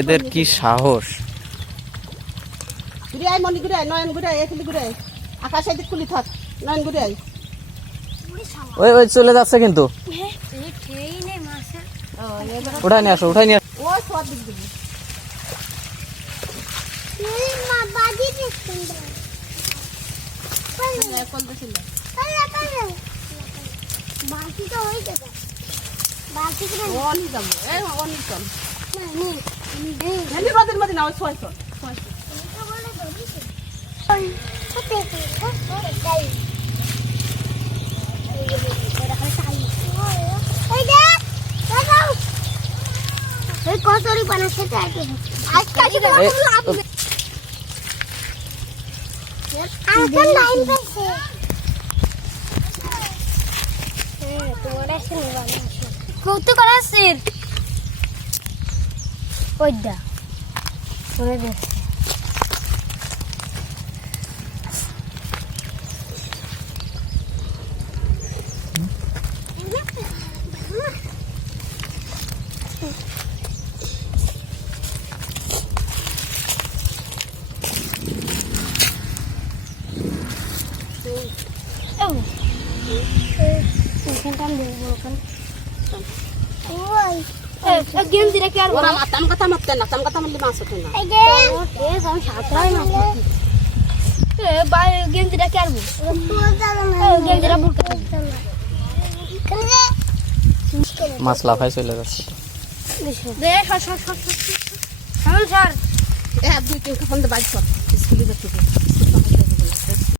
এদের কি সাহস! ওই ওই চলে যাচ্ছে কিন্তু। উঠাই নিয়ে আসো, উঠাই নিয়ে আসো। কচুরি পানা খেতে কৌতুক আসির ওইটা করে দে মাছ লাফাই চলে যাচ্ছে। স্কুলে